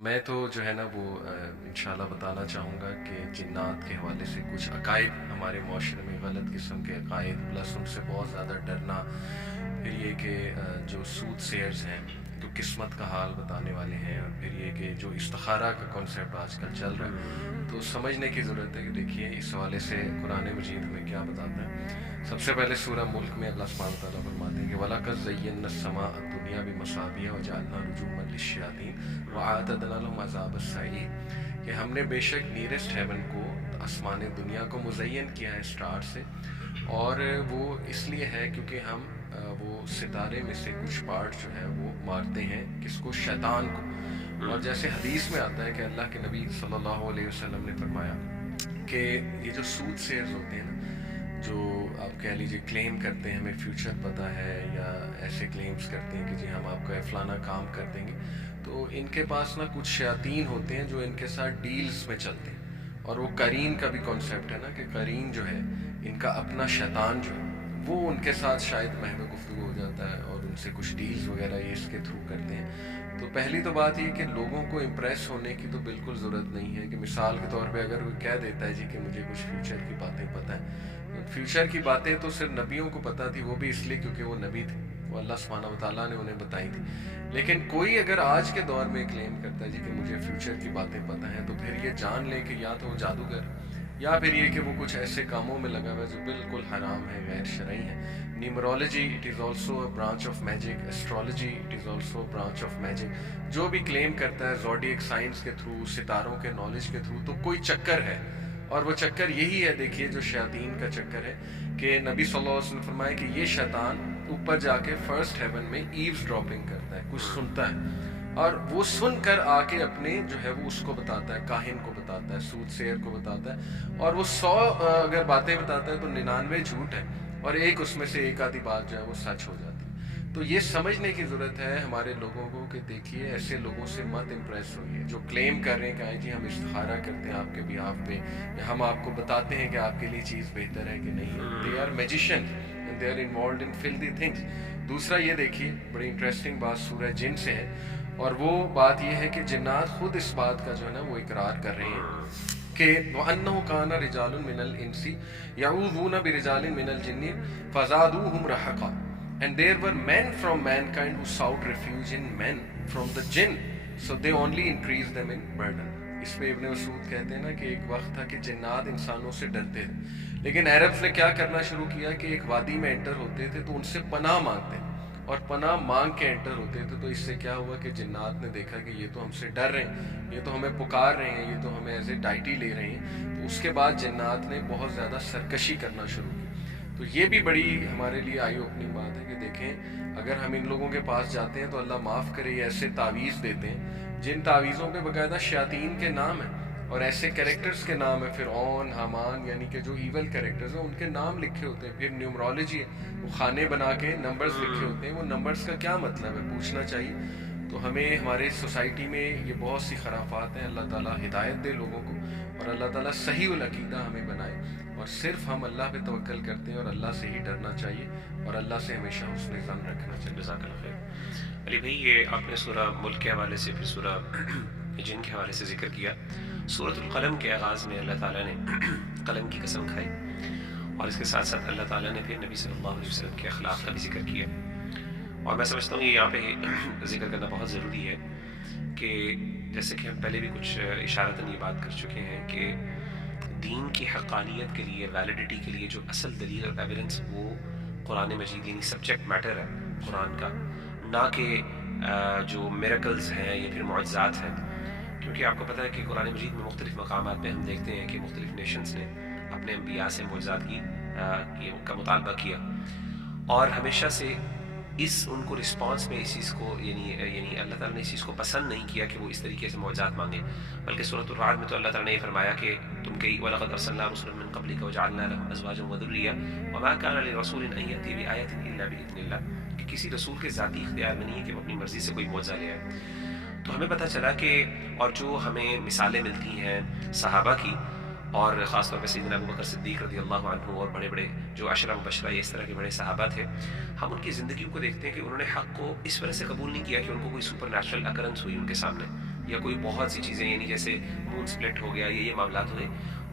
मैं तो जो है ना वो इंशाल्लाह बताना चाहूँगा कि जिन्नात के हवाले से कुछ अकायद हमारे माशरे में गलत किस्म के अकायद प्लस उनसे बहुत ज़्यादा डरना, फिर ये कि जो सूद सेयर्स हैं जो किस्मत का हाल बताने वाले हैं, और फिर ये कि जो इस्तिखारा का कॉन्सेप्ट आजकल चल रहा है, तो समझने की ज़रूरत है कि देखिए इस हवाले से कुरान मजीद हमें क्या बताता है। सबसे पहले सूरह मुल्क में अल्लाह सुब्हानहू व तआला फरमाते हैं कि वलक़द ज़य्यना अस्समाअ दुनिया बिमसाबिह व जअलना रुजूमन लिश्शयातीन व अअतदना लहुम अज़ाबस सईर, कि हमने बेशक नियरेस्ट हेवन को, आसमान दुनिया को मुज़य्यन किया है स्टार से, और वो इसलिए है क्योंकि हम वो सितारे में से कुछ पार्ट जो है वो मारते हैं किसको, शैतान को। और जैसे हदीस में आता है कि अल्लाह के नबी सल्लल्लाहु अलैहि वसल्लम ने फरमाया कि ये जो सूद सेयर्स होते हैं ना, जो आप कह लीजिए क्लेम करते हैं हमें फ्यूचर पता है, या ऐसे क्लेम्स करते हैं कि जी हम आपका फलाना काम कर देंगे, तो इनके पास ना कुछ शयातीन होते हैं जो इनके साथ डील्स में चलते हैं। और वो करीन का भी कॉन्सेप्ट है ना कि करीन जो है इनका अपना शैतान जो है वो उनके साथ शायद महव गुफ्तगू हो जाता है और उनसे कुछ डील्स वगैरह ये इसके थ्रू करते हैं। तो पहली तो बात ये कि लोगों को इम्प्रेस होने की तो बिल्कुल ज़रूरत नहीं है कि मिसाल के तौर पे अगर कोई कह देता है जी कि मुझे कुछ फ्यूचर की बातें पता है, तो फ्यूचर की बातें तो सिर्फ नबियों को पता थी, वो भी इसलिए क्योंकि वो नबी थे, वो अल्लाह सुब्हानहू व तआला ने उन्हें बताई थी। लेकिन कोई अगर आज के दौर में क्लेम करता है जी कि मुझे फ्यूचर की बातें पता हैं, तो फिर ये जान ले कि या तो वो जादूगर, या फिर ये कि वो कुछ ऐसे कामों में लगा हुआ है जो बिल्कुल हराम है, गैर शरई है। Numerology it is also a branch of magic, astrology it is also a branch of magic. जो भी क्लेम करता है ज़ोडिएक साइंस के थ्रू, सितारों के नॉलेज के थ्रू, तो कोई चक्कर है, और वो चक्कर यही है, देखिए जो शयातीन का चक्कर है कि नबी सल्लल्लाहु अलैहि वसल्लम फरमाया कि ये शैतान ऊपर जाके फर्स्ट हेवन में ईव्स ड्रॉपिंग करता है, कुछ सुनता है, और वो सुनकर आके अपने जो है वो उसको बताता है, काहिन को बताता है, सूद सेयर को बताता है, और वो 100 अगर बातें बताता है तो 99 झूठ है, और एक उसमें से एक आधी बात जो है वो सच हो जाती है। तो ये समझने की ज़रूरत है हमारे लोगों को कि देखिए ऐसे लोगों से मत इम्प्रेस होइए जो क्लेम कर रहे हैं कि आई जी हम इस्तिखारा करते हैं आपके बिहाफ पे, या हम आपको बताते हैं कि आपके लिए चीज़ बेहतर है कि नहीं है। They are magician and they are involve in filthy things. दूसरा ये देखिए बड़ी इंटरेस्टिंग बात सूरह जिन से है, और वो बात ये है कि जिन्नात खुद इस बात का जो है ना वो इकरार कर रहे हैं कि वअन्नहु काना रिजालुन मिनल इंसी यऊज़ूना बिरिजालिन मिनल जिन्नि फज़ादूहुम रहक़ा, and there were men from mankind who sought refuge in men from the jinn, so they only increased them in burden। इस पे इब्ने मसूद कहते हैं ना कि एक वक्त था कि जिन्नात इंसानों से डरते थे, लेकिन अरब्स ने क्या करना शुरू किया कि एक वादी में एंटर होते थे तो उनसे पनाह मांगते, और पनाह मांग के एंटर होते थे। तो इससे क्या हुआ कि जिन्नात ने देखा कि ये तो हमसे डर रहे हैं, ये तो हमें पुकार रहे हैं, ये तो हमें एज ए डाइटी ले रहे हैं। तो उसके बाद जिन्नात ने बहुत ज़्यादा सरकशी करना शुरू की। तो ये भी बड़ी हमारे लिए आई ओपनिंग बात है कि देखें अगर हम इन लोगों के पास जाते हैं तो अल्लाह माफ़ करे ये ऐसे तावीज़ देते हैं जिन तावीज़ों पे बाकायदा शयातीन के नाम हैं, और ऐसे कैरेक्टर्स के नाम है, फ़िरऔन, हामान, यानी कि जो ईवल कैरेक्टर्स हैं उनके नाम लिखे होते हैं। फिर न्यूमरोलॉजी है, वो खाने बना के नंबर्स लिखे होते हैं। वो नंबर्स का क्या मतलब है, पूछना चाहिए। तो हमें हमारे सोसाइटी में ये बहुत सी खराफात हैं। अल्लाह ताला हिदायत दे लोगों को, और अल्लाह ताला सही उल अकीदा हमें बनाए, और सिर्फ हम अल्लाह पे तवक्कल करते हैं, और अल्लाह से ही डरना चाहिए, और अल्लाह से हमेशा हुस्न ज़न रखना चाहिए। जज़ाकल्लाह खैर। अली भाई, ये आपने सूरह मुल्क के हवाले से, फिर सूरह जिन के हवाले से ज़िक्र किया। सूरतुल क़लम के आगाज़ में अल्लाह ताला ने कलम की कसम खाई, और इसके साथ साथ अल्लाह ताला ने फिर नबी सल्लल्लाहु अलैहि वसल्लम के अखलाक़ का भी ज़िक्र किया। और मैं समझता हूँ ये यहाँ पे ज़िक्र करना बहुत ज़रूरी है कि जैसे कि हम पहले भी कुछ इशारतन ये बात कर चुके हैं कि दीन की हक़ानियत के लिए, वैलिडिटी के लिए जो असल दलील और एविडेंस वो कुरान मजीद यानी सब्जेक्ट मैटर है कुरान का, ना कि जो मिरेकल्स हैं या फिर मुअज्ज़ात हैं। क्योंकि आपको पता है कि कुरान मजीद में मुख्तलिफ़ मकामात पे हम देखते हैं कि मुख्तलिफ़ नेशंस ने अपने अम्बिया से मुअज्ज़ात की उनका मुतालबा किया, और हमेशा से इस उनको रिस्पांस में इस चीज़ को यानी अल्लाह ताला ने इस चीज़ को पसंद नहीं किया कि वो इस तरीके से मुअज्ज़ात मांगे। बल्कि सूरह राद में तो अल्लाह ताला ने ये फरमाया कि तुम कई वलक़द अरसलना रुसुलन मिन क़ब्लिक वजअलना लहुम अज़वाजन व ज़ुर्रिय्या वमा काना लिरसूलिन अन यअतिया बिआयतिन इल्ला बिइज़निल्लाह, कि किसी रसूल के ज़ाती इख्तियार में नहीं है कि वो अपनी मर्ज़ी से कोई मुअज्ज़ा ले आए। तो हमें पता चला कि, और जो हमें मिसालें मिलती हैं सहाबा की, और ख़ास तौर पे सैयदना अबू बकर सिद्दीक़ रज़ियल्लाहु अन्हु और बड़े बड़े जो अशरा मुबशरा इस तरह के बड़े सहाबा थे, हम उनकी ज़िंदगी को देखते हैं कि उन्होंने हक़ को इस वजह से कबूल नहीं किया कि उनको कोई सुपर नेचुरल अकरेंस हुई उनके सामने, یا کوئی بہت سی چیزیں، یعنی جیسے مون سپلٹ ہو گیا، یہ معاملات ہوئے،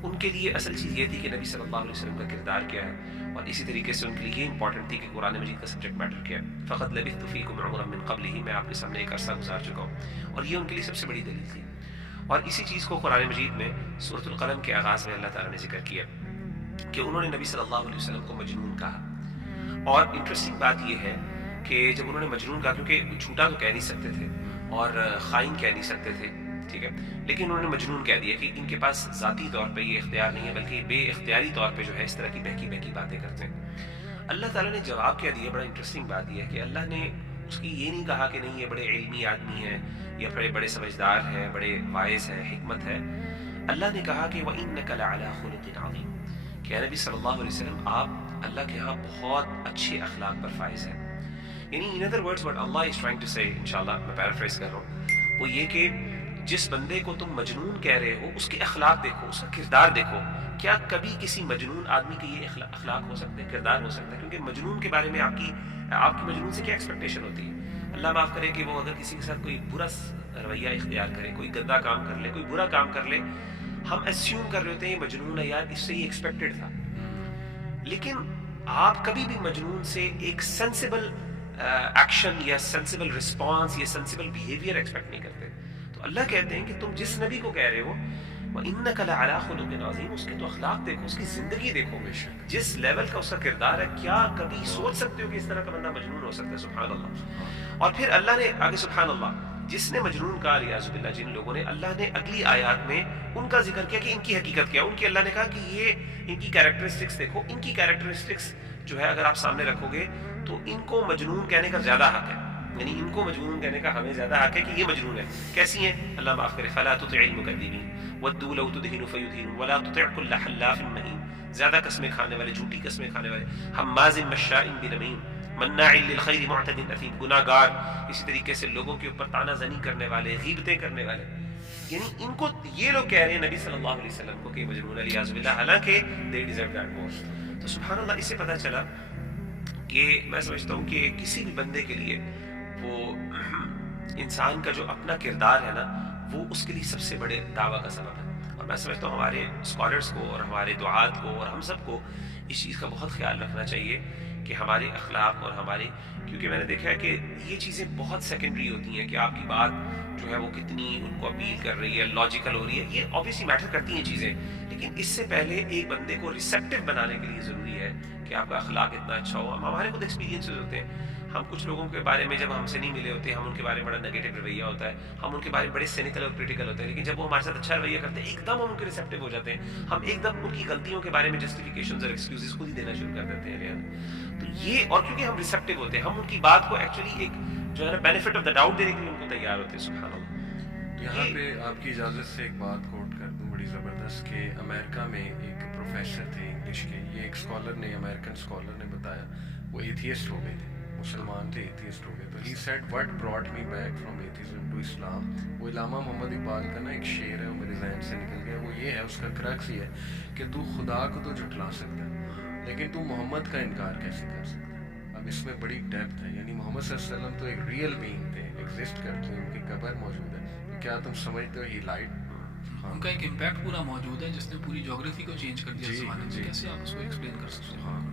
ان کے لیے اصل چیز یہ تھی کہ نبی صلی اللہ علیہ وسلم کا کردار کیا ہے، اور اسی طریقے سے ان کے لیے یہ امپورٹنٹ تھی کہ قرآن مجید کا سبجیکٹ میٹر کیا ہے. فقط لبثت فیکم عمرا من قبلہ، میں آپ کے سامنے ایک عرصہ گزار چکا ہوں، اور یہ ان کے لیے سب سے بڑی دلیل تھی. اور اسی چیز کو قرآن مجید میں سورۃ القلم کے آغاز میں اللہ تعالیٰ نے ذکر کیا کہ انہوں نے نبی صلی اللہ علیہ وسلم کو مجنون کہا. اور انٹرسٹنگ بات یہ ہے کہ جب انہوں نے مجنون کہا، کیونکہ جھوٹا تو کہہ نہیں سکتے تھے اور خائن کہہ نہیں سکتے تھے، ٹھیک ہے، لیکن انہوں نے مجنون کہہ دیا کہ ان کے پاس ذاتی طور پہ یہ اختیار نہیں ہے، بلکہ بے اختیاری طور پہ جو ہے اس طرح کی بہکی بہکی باتیں کرتے ہیں. اللہ تعالیٰ نے جواب کیا دیا. بڑا انٹرسٹنگ بات یہ ہے کہ اللہ نے اس کی یہ نہیں کہا کہ نہیں یہ بڑے علمی آدمی ہیں یا بڑے سمجھدار ہیں، بڑے وائز ہیں، حکمت ہے. اللہ نے کہا کہ وَإِنَّكَ لَعَلَىٰ خُلُقٍ عَظِيمٍ، کہ نبی صلی اللہ علیہ وسلم آپ اللہ کے ہاں بہت اچھے اخلاق پر فائز ہیں. یعنی in other words what Allah is trying to say، انشاءاللہ میں پیرافریز کر رہا ہوں، وہ یہ کہ جس بندے کو تم مجنون کہہ رہے ہو اس کے اخلاق دیکھو، اس کا کردار دیکھو. کیا کبھی کسی مجنون آدمی کے یہ اخلاق ہو سکتے ہیں، کردار ہو سکتا ہے؟ کیونکہ مجنون کے بارے میں آپ کی مجنون سے کیا ایکسپیکٹیشن ہوتی ہے؟ اللہ معاف کرے کہ وہ اگر کسی کے ساتھ کوئی برا رویہ اختیار کرے، کوئی گندا کام کر لے، کوئی برا کام کر لے، ہم اسیوم کر رہے ہوتے ہیں یہ مجنون ہے، یار اس سے یہ ایکسپیکٹڈ تھا. لیکن آپ کبھی بھی مجنون سے ایک سینسیبل ایکشن یا سینسیبل رسپانس یا سینسیبل بیہیویئر ایکسپیکٹ نہیں کرتے. تو اللہ کہتے ہیں کہ تم جس نبی کو کہہ رہے ہو وَإِنَّكَ لَعَلَىٰ خُلُقٍ عَظِيمٍ، اس کی تو اخلاق دیکھو، اس کی زندگی دیکھو، جس لیول کا اس کا کردار ہے، کیا کبھی سوچ سکتے ہو کہ اس طرح کا بندہ مجنون ہو سکتا ہے؟ سبحان اللہ. اور پھر اللہ نے آگے سبحان اللہ جس نے مجنون کہا ریاض باللہ، جن لوگوں نے، اللہ نے اگلی آیات میں ان کا ذکر کیا کہ ان کی حقیقت کیا ان کی. اللہ نے کہا کہ یہ ان کی کیریکٹرسٹکس دیکھو، ان کی کیریکٹرسٹکس جو ہے اگر آپ سامنے رکھو گے تو ان کو مجنون کہنے کا زیادہ حق ہے. یعنی ان کو مجنون کہنے کا ہمیں زیادہ حق ہے کہ یہ مجنون ہے. کیسی ہیں؟ اللہ معاف کرے. فَلَا تُطِعِ الْمُكَذِّبِينَ وَدُّوا لَوْ تُدْهِنُ فَيُدْهِنُونَ وَلَا تُطِعْ كُلَّ حَلَّافٍ مَّهِينٍ، زیادہ قسمیں کھانے والے، جھوٹی قسمیں کھانے والے، حَمَّازٍ مَّشَّاءٍ بِنَمِيمٍ مَّنَّاعٍ لِّلْخَيْرِ مُعْتَدٍ أَثِيمٍ، گناہ گار، اسی طریقے سے لوگوں کے اوپر طعنہ زنی کرنے والے، غیبتیں کرنے والے. یعنی ان کو یہ لوگ کہہ رہے ہیں نبی صلی اللہ علیہ وسلم کو کہ مجنون علیہ باللہ، حالانکہ they deserve that most. تو سبحان اللہ، اس سے پتہ چلا کہ میں سمجھتا ہوں کہ کسی بھی بندے کے لیے وہ انسان کا جو اپنا کردار ہے نا، وہ اس کے لیے سب سے بڑے دعویٰ کا سبب ہے. اور میں سمجھتا ہوں ہمارے اسکالرس کو اور ہمارے دعات کو اور ہم سب کو اس چیز کا بہت خیال رکھنا چاہیے کہ ہمارے اخلاق اور ہمارے، کیونکہ میں نے دیکھا ہے کہ یہ چیزیں بہت سیکنڈری ہوتی ہیں کہ آپ کی بات جو ہے وہ کتنی ان کو اپیل کر رہی ہے، لاجیکل ہو رہی ہے، یہ آبویسلی میٹر کرتی ہیں چیزیں. لیکن اس سے پہلے ایک بندے کو ریسیپٹیو بنانے کے لیے ضروری ہے کہ آپ کا اخلاق اتنا اچھا ہو. ہمارے خود ایکسپیرینسز ہوتے ہیں، ہم کچھ لوگوں کے بارے میں جب ہم سے نہیں ملے ہوتے ہم ان کے بارے میں بڑا نیگیٹو رویہ ہوتا ہے، ہم ان کے بارے میں بڑے سینیکل اور کریٹیکل ہوتے ہیں، لیکن جب وہ ہمارے ساتھ اچھا رویہ کرتے ہیں ایک دم ہم ان کے ریسیپٹیو ہو جاتے ہیں، ہم ایک دم ان کی غلطیوں کے بارے میں جسٹیفیکیشنز اور ایکسکیوزز خود ہی دینا شروع کر دیتے ہیں. تو یہ، اور کیونکہ ہم ریسیپٹیو ہوتے ہیں، ہم ان کی بات کو ایکچولی ایک جو ہے نا بینیفٹ آف دا ڈاؤٹ دینے کے لیے ان کو تیار ہوتے ہیں. سبحان اللہ. یہاں پہ آپ کی اجازت سے ایک بات کوٹ کر دوں بڑی زبردست، کہ امریکہ میں ایک پروفیسر تھے انگلش کے، یہ ایک اسکالر نے، امریکن اسکالر نے بتایا، وہ ایتھیسٹ ہو گئے تھے، مسلمان تھے، ایتھیسٹ ہو گئے. تو he said what brought me back from atheism to Islam. وہ علامہ محمد اقبال کا نا ایک شعر ہے، وہ میرے ذہن سے نکل گیا. وہ یہ ہے، اس کا کرکس یہ ہے کہ تو خدا کو تو جھٹلا سکتا ہے لیکن تو محمد کا انکار کیسے کر سکتا ہے. اب اس میں بڑی ڈیپتھ ہے. یعنی محمد صلی اللہ علیہ وسلم تو ایک ریئل بینگ تھے، ایگزسٹ کرتے ہیں، ان کی قبر موجود ہے. کیا تم سمجھتے ہو ہی لائٹ؟ ان کا ایک امپیکٹ پورا موجود ہے جس نے پوری جیوگرافی کو چینج کر دیا زمانے میں. کیسے آپ اس کو ایکسپلین کر سکتے ہیں؟